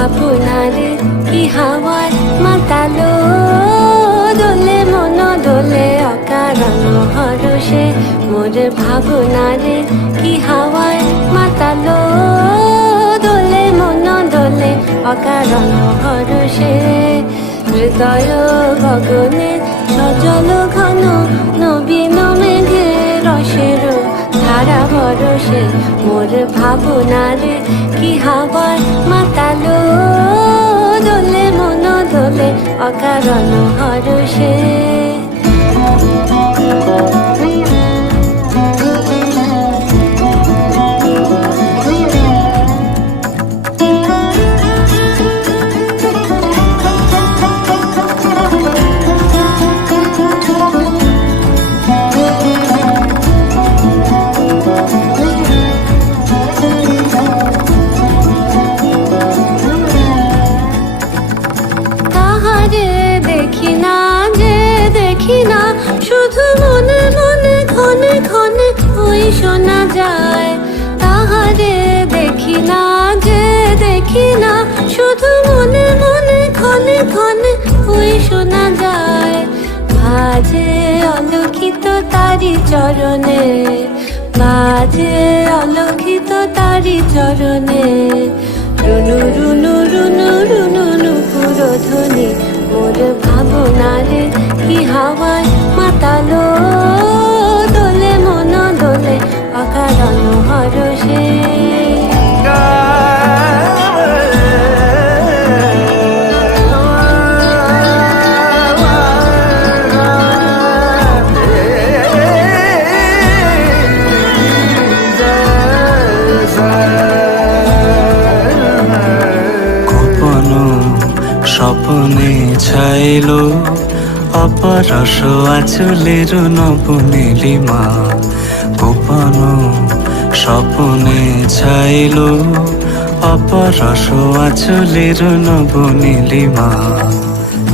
ভাবনারে কি হাওয়ায় মাতালো, দোলে মন দোলে অকারণ হরষে। মোর ভাবনারে কি হাওয়ায় মাতালো, দোলে মন দোলে অকারণ হরষে। হৃদয় গগনে সজল ঘন নবীন মেঘে রসের ধারা বরষে। মোর ভাবনারে কি হাওয়ায় মাতালো, দোলে মন দোলে অকারণ হরষে। দেখি না যে দেখি না, শুধু মনে মনে ক্ষণে ক্ষণে ওই শোনা যায়। তাহারে দেখি না যে দেখি না, শুধু মনে মনে ক্ষণে ক্ষণে ওই শোনা যায়। বাজে অলক্ষিত তারি চরণে, বাজে অলক্ষিত তারি চরণে। রুনু রুনু রুনু রুনু নুপুর ধ্বনি। মোর ভাবনারে কি হাওয়ায় মাতালো, দোলে মন দোলে অকারণ হরষে। স্বপ্নে ছাইলো অপরস আঁচলের নব নীলিমা। গোপন স্বপ্নে ছাইলো অপরস আঁচলের নব নীলিমা।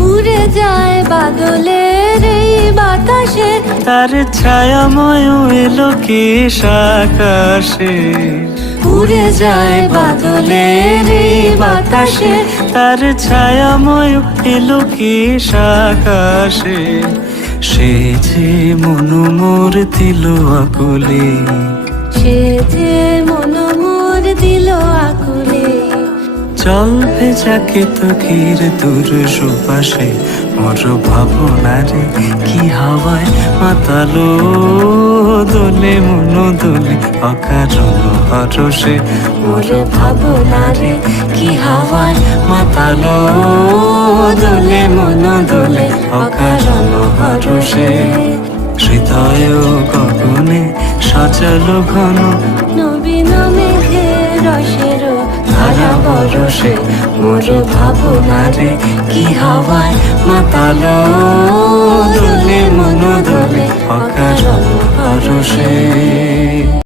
উড়ে যায় বাদলের এই বাতাসে, তার ছায়াময় এলো কেশ আকাশে। উড়ে যায় বাদলের এই বাতাসে, তার ছায়াময় এলো কেশ আকাশে। সে যে মনু মোর দিল আকুলে, সে যে মন মোর দিল আকুলে। জল ভেজাকে তো ঘির দূর সুপাশে। মোর ভাবনারে কি হাওয়ায় মাতালো, দোলে মন দোলে অকারণ হরষে। মোর ভাবনারে কি হাওয়ায় মাতালো, দোলে মন দোলে অকারণ হরষে। হৃদয় গগনে সজল ঘন নবীন মেঘে রসের ধারা বরষে। মোর ভাবনারে কি হাওয়ায় মাতালো, দোলে মন দোলে অকারণ হরষে।